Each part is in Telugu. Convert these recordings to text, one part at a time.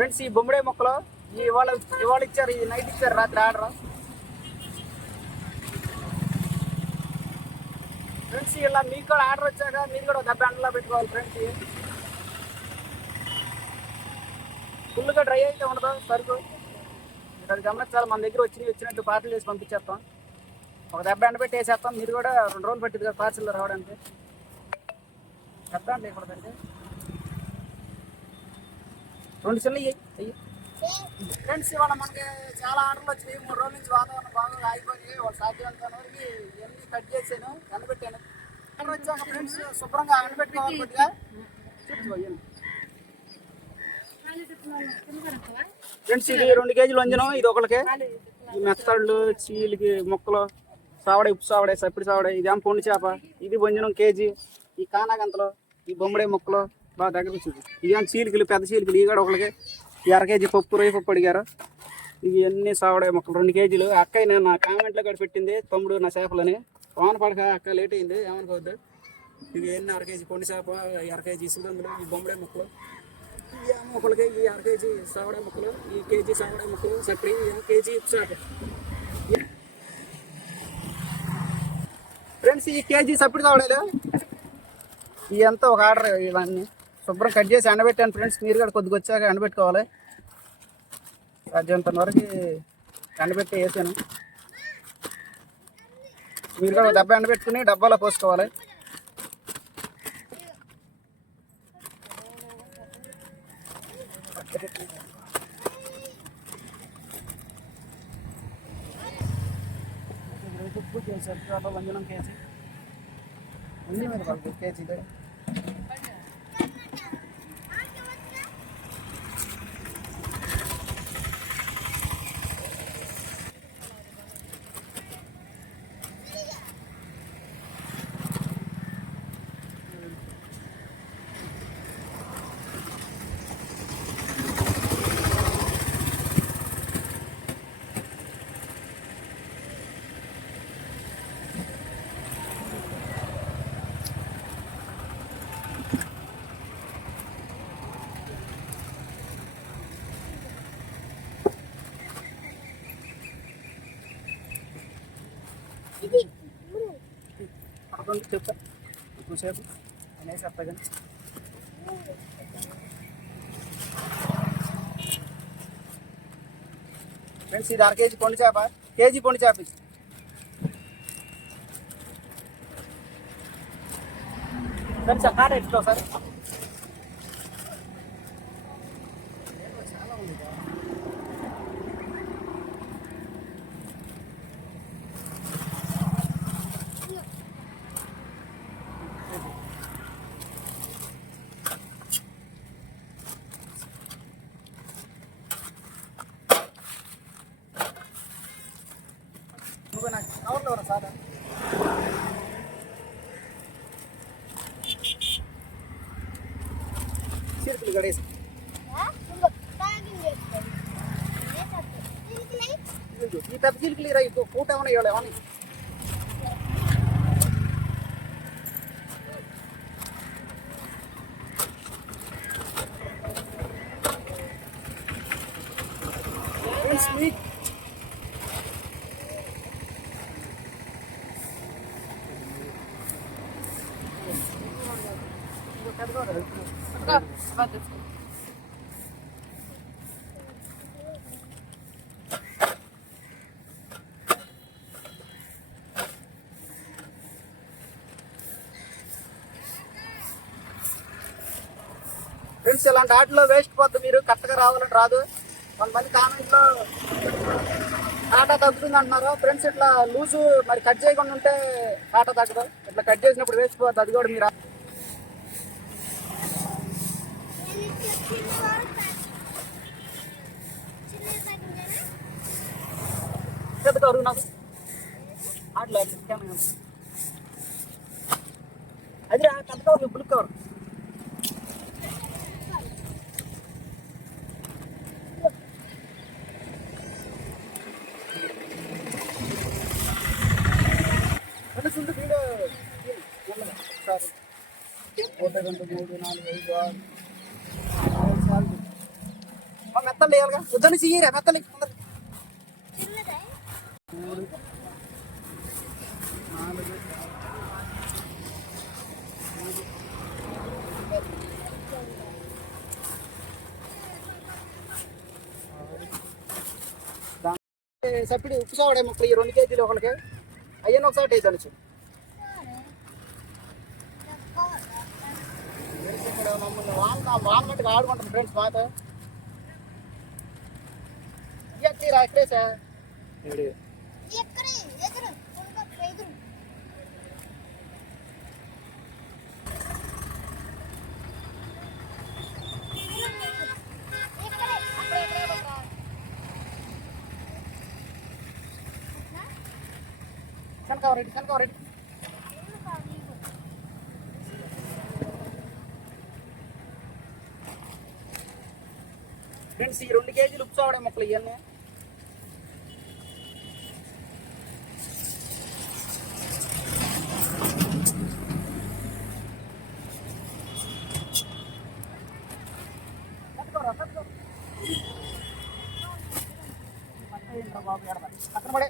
ఫ్రెండ్స్ ఈ బొమ్మడే మొక్కలు ఇవాళ ఇవాళ ఇచ్చారు, ఈ నైట్ ఇచ్చారు, రాత్రి ఆర్డర్. ఫ్రెండ్స్ ఇలా మీకు కూడా ఆర్డర్ వచ్చాక మీరు కూడా దెబ్బ ఎండలో పెట్టుకోవాలి ఫ్రెండ్స్. ఫుల్గా డ్రై అయితే ఉండదు సరుకు, మీరు అది గమనించాలి. మన దగ్గర వచ్చినట్టు పార్సల్ చేసి పంపించేస్తాం. ఒక దెబ్బ ఎండ పెట్టి వేసేస్తాం. మీరు కూడా 2 రోజులు పట్టింది కదా పార్సల్ రావడానికి. చెప్తాండి ఇక్కడ అంటే 2 చిన్న అయ్యి ఫ్రెండ్స్. ఇవాళ మనకి చాలా ఆర్డర్లు వచ్చినాయి. 3 రోజుల నుంచి వాతావరణం బాగా ఆగిపోయి వాళ్ళు సాధ్యమంత వరకు ఇవన్నీ కట్ చేసాను, ఎండబెట్టాను. ఆర్డర్ వచ్చాక ఫ్రెండ్స్ శుభ్రంగా ఎండబెట్టుకోవాలి కొద్దిగా. ఫ్రెండ్స్ ఇది 2 కేజీలు వంజనం, ఇది ఒకళ్ళకి. ఈ మెత్తళ్ళు, చీలికి మొక్కలు, సావడే, ఉప్పు సావడే, సప్పిడి సావడే, ఇదేమో పొండి చేప, ఇది వంజనం కేజీ. ఈ కానాగంతలు, ఈ బొమ్మడే మొక్కలు బాగా దగ్గర వచ్చింది. ఇవేమో చీలికలు, పెద్ద చీలికలు, ఇవి కూడా ఒకళ్ళకి. 1/2 కేజీ పప్పు, రొయ్య పప్పు అడిగారు. ఇవి అన్నీ సావడే మొక్కలు 2 కేజీలు. అక్కయ్య నేను నా కామెంట్లో కూడా పెట్టింది, తమ్ముడు నా చేపలని. వాన పడక అక్క లేట్ అయింది ఏమనుకోవద్దు. ఇవి ఎన్ని 1/2 కేజీ పొండి చేప, 1/2 కేజీ సుగంధులు, ఈ బొమ్మడే మొక్కలు, ఈ మొక్కలకి ఈ 1/2 కేజీ సావడే మొక్కలు, ఈ కేజీ సావడే మొక్కలు, సప్పిడి, కేజీ ఉప్పు చేప. ఫ్రెండ్స్ ఈ కేజీ సప్పిడి సావడేలు ఇవంతా ఒక ఆర్డర్. ఇవన్నీ శుభ్రం కట్ చేసి ఎండబెట్టాను ఫ్రెండ్స్. మీరు కూడా కొద్దిగా వచ్చాక ఎండబెట్టుకోవాలి. సాధ్యంత వరకు ఎండబెట్టి వేసాను. మీరు కూడా డబ్బా ఎండబెట్టుకుని డబ్బాలో పోసుకోవాలి. ఉప్పు కేజీ, వంజనం కేజీ, అన్నీ మీద పడుతుంది కేజీ. చెప్తా ఎక్కువసేపు అనేసి వస్తా. కానీ ఫ్రెండ్స్ ఇది 1/2 కేజీ పొండి చేప, కేజీ పొండి చేప. ఫ్రెండ్స్ ఆ కాడ ఎట్లో సార్ చాలా ఉంది. కవర్లో సార్ చీరకులు గడేసి ఈ పెద్ద చీరకులు రా పూట ఏమన్నా ఇవ్వలేమని. ఫ్రెండ్స్ ఇలాంటి ఆటలో వేస్ట్ పోద్దు. మీరు కరెక్ట్గా రావాలని రాదు. కొంతమంది కామెంట్లో ఆటా తగ్గుతుంది అంటున్నారు. ఫ్రెండ్స్ ఇట్లా లూజు మరి కట్ చేయకుండా ఉంటే ఆటా తగ్గదు. ఇట్లా కట్ చేసినప్పుడు వేస్ట్ పోద్దు. అది కూడా మీరు కవరు నాకు ఆటలో అది పెద్ద కవర్, బుల్ కవర్. ఒకటి 2 3 4 5 6 7 సార్లు మెత్తలు వేయాలిగా వద్దని చెయ్యరా మెత్తలు మూడు నాలుగు సప్పిడి ఉప్పు సావడే ముక్కలు ఈ 2 కేజీలు ఒకరికి అయ్యని ఒకసారి వేసి అనొచ్చు మమ్మల్ని వానమట్టుగా ఆడుకుంటాం ఫ్రెండ్స్ మాత ఇక్కడేసా కనకావరెడ్డి ఫ్రెండ్స్ ఈ 2 కేజీలు ఉప్పు సావడే మొక్కలు ఇవన్నీ అక్కడ పడే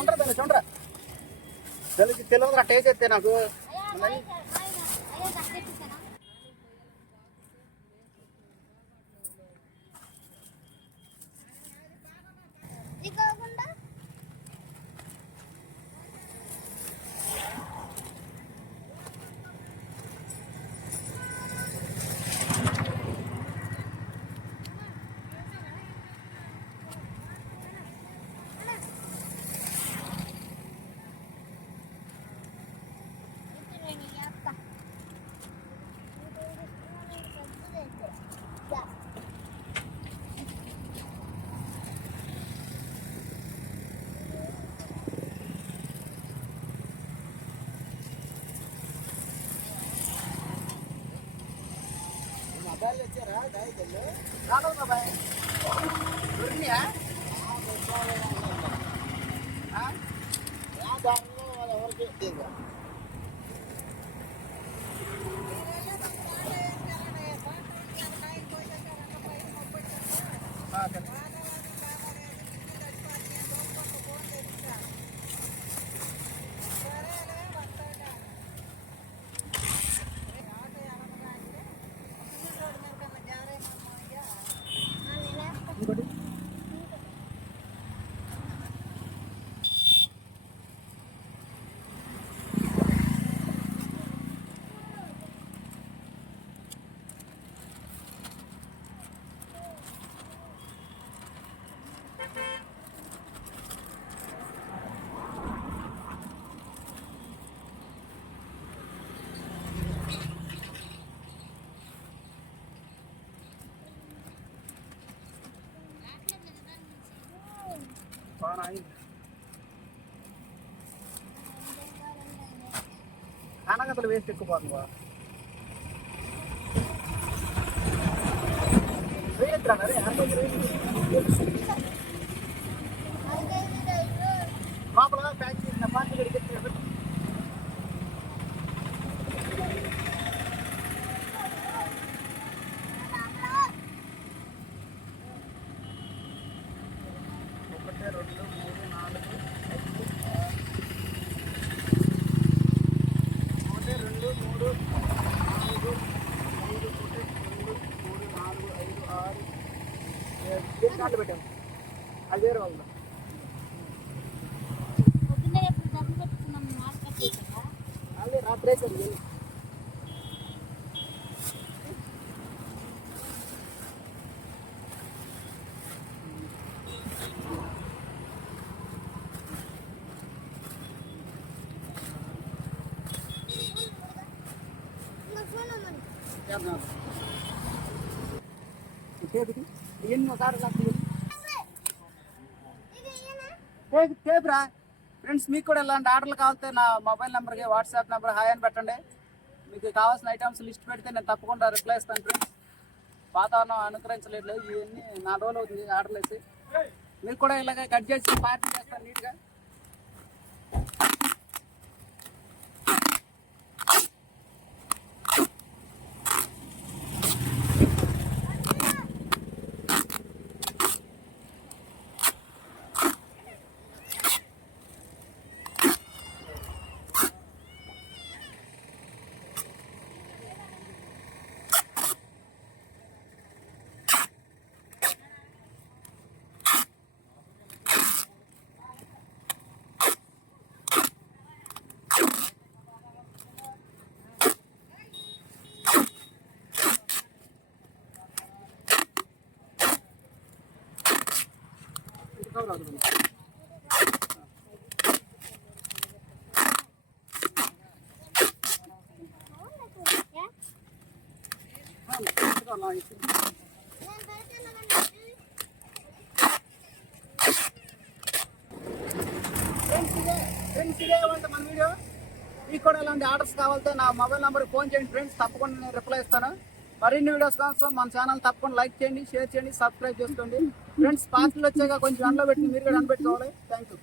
ఉండరా చూడరా తెలియదురా టేస్ట్ ఎత్తే నాకు వచ్చారా రాను బాబాయ్ దొరికినాయా ఎవరికి కానగతలు వేస్ట్ ఎక్కువ పోతుందా లోపల ప్యాక్ చేసిన పార్టీ గడికి పెట్టాము అది వేరే వాళ్ళు రాత్రి వేసారు టేపురా ఫ్రెండ్స్ మీకు కూడా ఇలాంటి ఆర్డర్లు కావాలంటే నా మొబైల్ నెంబర్కి వాట్సాప్ నెంబర్ హాయ్ అని పెట్టండి మీకు కావాల్సిన ఐటమ్స్ లిస్ట్ పెడితే నేను తప్పకుండా రిప్లై ఇస్తాను ఫ్రెండ్స్ వాతావరణం అనుకరించలేదు ఇవన్నీ 4 రోజులు అవుతుంది ఆర్డర్లు వేసి మీరు కూడా ఇలాగ కట్ చేసి పార్టీ చేస్తాను నీట్గా ఫ్రెండ్స్ ఇదే మన వీడియో. మీకు కూడా ఇలాంటి ఆర్డర్స్ కావాలంటే నా మొబైల్ నెంబర్కి ఫోన్ చేయండి ఫ్రెండ్స్, తప్పకుండా నేను రిప్లై ఇస్తాను. మరిన్ని వీడియోస్ కోసం మన ఛానల్ తప్పకుండా లైక్ చేయండి, షేర్ చేయండి, సబ్స్క్రైబ్ చేసుకోండి ఫ్రెండ్స్. పార్టీలు వచ్చాక కొంచెం ఎండలో పెట్టి మీరు కూడా ఎండబెట్టుకోవాలి. Thank you.